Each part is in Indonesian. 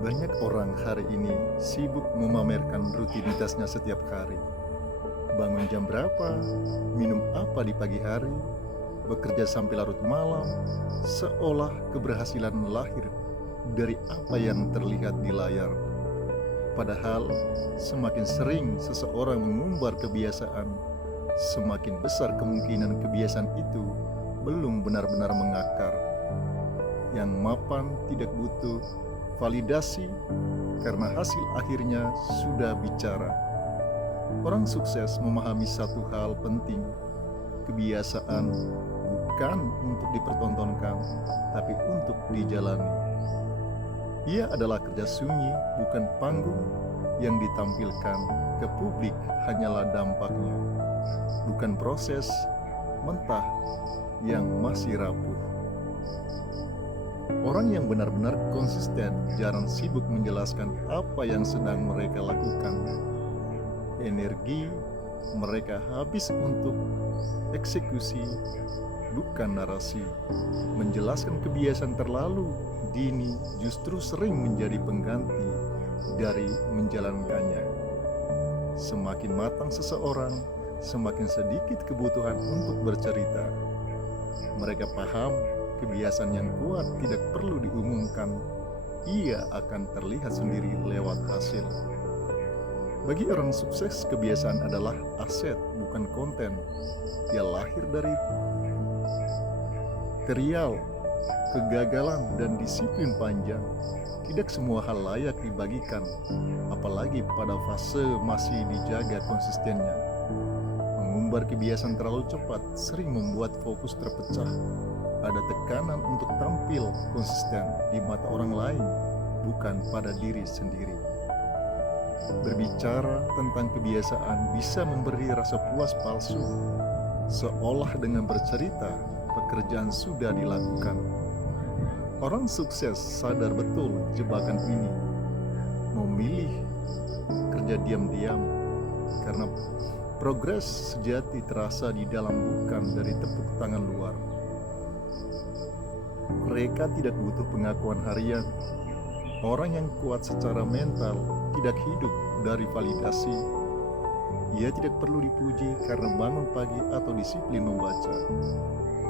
Banyak orang hari ini sibuk memamerkan rutinitasnya setiap hari. Bangun jam berapa, minum apa di pagi hari, bekerja sampai larut malam, seolah keberhasilan lahir dari apa yang terlihat di layar. Padahal, semakin sering seseorang mengumbar kebiasaan, semakin besar kemungkinan kebiasaan itu belum benar-benar mengakar. Yang mapan tidak butuh validasi karena hasil akhirnya sudah bicara. Orang sukses memahami satu hal penting, kebiasaan bukan untuk dipertontonkan, tapi untuk dijalani. Ia adalah kerja sunyi, bukan panggung yang ditampilkan ke publik, hanyalah dampaknya, bukan proses mentah yang masih rapuh. Orang yang benar-benar konsisten jarang sibuk menjelaskan apa yang sedang mereka lakukan. Energi mereka habis untuk eksekusi, bukan narasi. Menjelaskan kebiasaan terlalu dini justru sering menjadi pengganti dari menjalankannya. Semakin matang seseorang, semakin sedikit kebutuhan untuk bercerita. Mereka paham kebiasaan yang kuat tidak perlu diumumkan, ia akan terlihat sendiri lewat hasil. Bagi orang sukses, kebiasaan adalah aset, bukan konten. Dia lahir dari trial, kegagalan, dan disiplin panjang. Tidak semua hal layak dibagikan, apalagi pada fase masih dijaga konsistennya. Mengumbar kebiasaan terlalu cepat sering membuat fokus terpecah. Ada tekanan untuk tampil konsisten di mata orang lain, bukan pada diri sendiri. Berbicara tentang kebiasaan bisa memberi rasa puas palsu, seolah dengan bercerita pekerjaan sudah dilakukan. Orang sukses sadar betul jebakan ini, memilih kerja diam-diam, karena progres sejati terasa di dalam, bukan dari tepuk tangan luar. Mereka tidak butuh pengakuan harian. Orang yang kuat secara mental tidak hidup dari validasi. Ia tidak perlu dipuji karena bangun pagi atau disiplin membaca.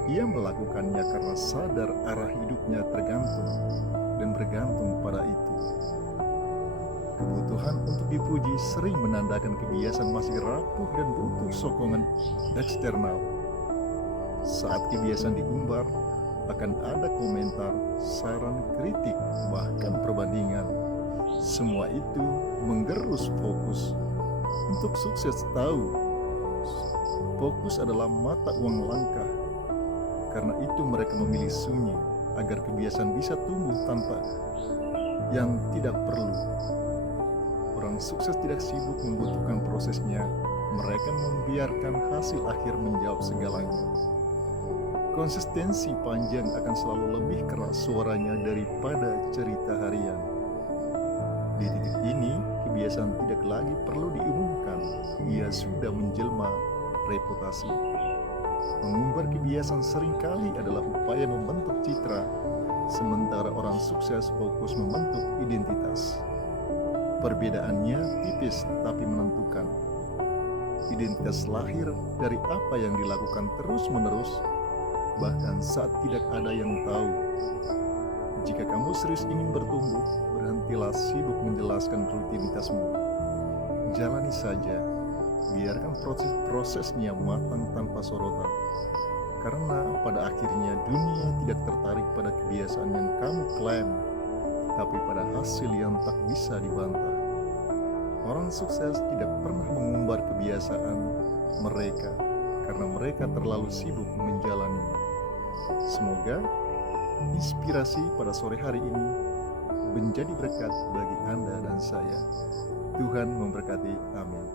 Ia melakukannya karena sadar arah hidupnya tergantung dan bergantung pada itu. Kebutuhan untuk dipuji sering menandakan kebiasaan masih rapuh dan butuh sokongan eksternal. Saat kebiasaan diumbar, akan ada komentar, saran, kritik, bahkan perbandingan. Semua itu menggerus fokus. Untuk sukses tahu, fokus adalah mata uang langka. Karena itu mereka memilih sunyi, agar kebiasaan bisa tumbuh tanpa yang tidak perlu. Orang sukses tidak sibuk membutuhkan prosesnya, mereka membiarkan hasil akhir menjawab segalanya. Konsistensi panjang akan selalu lebih keras suaranya daripada cerita harian. Di titik ini, kebiasaan tidak lagi perlu diumumkan, ia sudah menjelma reputasi. Mengumbar kebiasaan seringkali adalah upaya membentuk citra, sementara orang sukses fokus membentuk identitas. Perbedaannya tipis tapi menentukan. Identitas lahir dari apa yang dilakukan terus-menerus, bahkan saat tidak ada yang tahu. Jika kamu serius ingin bertumbuh, berhentilah sibuk menjelaskan rutinitasmu. Jalani saja, biarkan prosesnya matang tanpa sorotan. Karena pada akhirnya dunia tidak tertarik pada kebiasaan yang kamu klaim, tapi pada hasil yang tak bisa dibantah. Orang sukses tidak pernah mengumbar kebiasaan mereka karena mereka terlalu sibuk menjalaninya. Semoga inspirasi pada sore hari ini menjadi berkat bagi Anda dan saya. Tuhan memberkati. Amin.